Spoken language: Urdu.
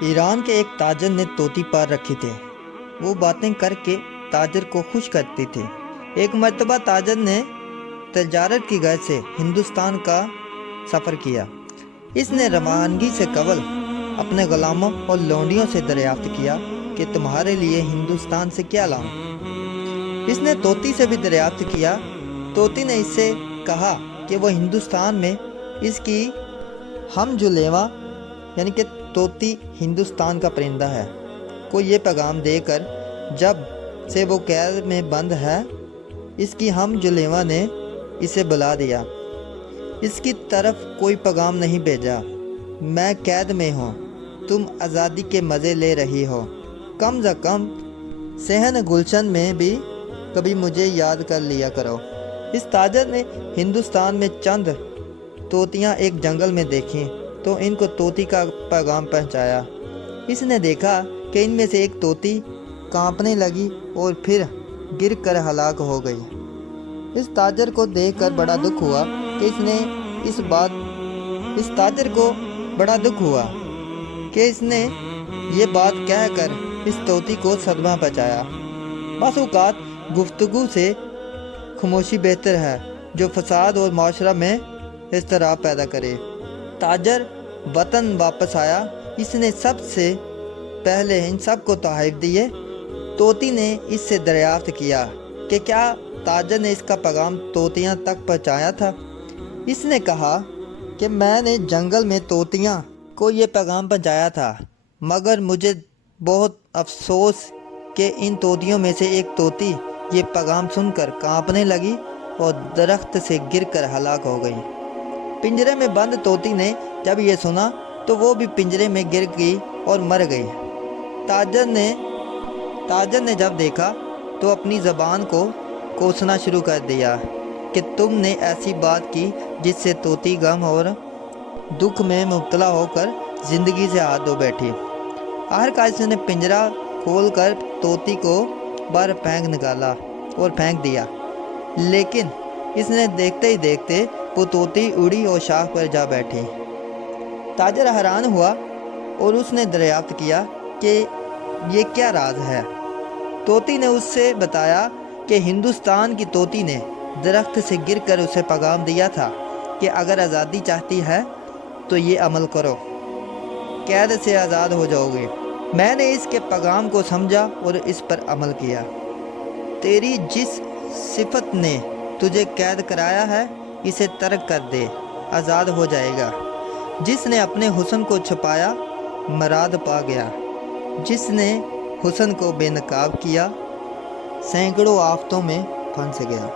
ایران کے ایک تاجر نے طوطی پال رکھی تھی۔ وہ باتیں کر کے تاجر کو خوش کرتی تھی۔ ایک مرتبہ تاجر نے تجارت کی غرض سے ہندوستان کا سفر کیا۔ اس نے روانگی سے قبل اپنے غلاموں اور لونڈیوں سے دریافت کیا کہ تمہارے لیے ہندوستان سے کیا لاؤں۔ اس نے طوطی سے بھی دریافت کیا۔ طوطی نے اس سے کہا کہ وہ ہندوستان میں اس کی ہم جو لیوا یعنی کہ طوطی ہندوستان کا پرندہ ہے کو یہ پیغام دے کر جب سے وہ قید میں بند ہے، اس کی ہم جو لیوا نے اسے بلا دیا، اس کی طرف کوئی پیغام نہیں بھیجا۔ میں قید میں ہوں، تم آزادی کے مزے لے رہی ہو، کم از کم صحن گلشن میں بھی کبھی مجھے یاد کر لیا کرو۔ اس تاجر نے ہندوستان میں چند طوطیاں ایک جنگل میں دیکھیں تو ان کو طوطی کا پیغام پہنچایا۔ اس نے دیکھا کہ ان میں سے ایک طوطی کانپنے لگی اور پھر گر کر ہلاک ہو گئی۔ اس تاجر کو دیکھ کر بڑا دکھ ہوا کہ اس نے یہ بات کہہ کر اس طوطی کو صدمہ پہنچایا۔ بعض اوقات گفتگو سے خاموشی بہتر ہے جو فساد اور معاشرہ میں اضطراب پیدا کرے۔ تاجر وطن واپس آیا۔ اس نے سب سے پہلے ان سب کو تحائف دیے۔ طوطی نے اس سے دریافت کیا کہ کیا تاجر نے اس کا پیغام طوطیاں تک پہنچایا تھا۔ اس نے کہا کہ میں نے جنگل میں طوطیاں کو یہ پیغام پہنچایا تھا، مگر مجھے بہت افسوس کہ ان طوطیوں میں سے ایک طوطی یہ پیغام سن کر کانپنے لگی اور درخت سے گر کر ہلاک ہو گئی۔ پنجرے میں بند طوطی نے جب یہ سنا تو وہ بھی پنجرے میں گر گئی اور مر گئی۔ تاجر نے جب دیکھا تو اپنی زبان کو کوسنا شروع کر دیا کہ تم نے ایسی بات کی جس سے طوطی غم اور دکھ میں مبتلا ہو کر زندگی سے ہاتھ دھو بیٹھی۔ آخرکار اس نے پنجرا کھول کر طوطی کو باہر پھینک دیا، لیکن اس نے دیکھتے ہی دیکھتے وہ طوطی اڑی اور شاخ پر جا بیٹھی۔ تاجر حیران ہوا اور اس نے دریافت کیا کہ یہ کیا راز ہے۔ طوطی نے اس سے بتایا کہ ہندوستان کی طوطی نے درخت سے گر کر اسے پیغام دیا تھا کہ اگر آزادی چاہتی ہے تو یہ عمل کرو، قید سے آزاد ہو جاؤ گے۔ میں نے اس کے پیغام کو سمجھا اور اس پر عمل کیا۔ تیری جس صفت نے تجھے قید کرایا ہے اسے ترک کر دے، آزاد ہو جائے گا۔ جس نے اپنے حسن کو چھپایا مراد پا گیا، جس نے حسن کو بے نقاب کیا سینکڑوں آفتوں میں پھنس گیا۔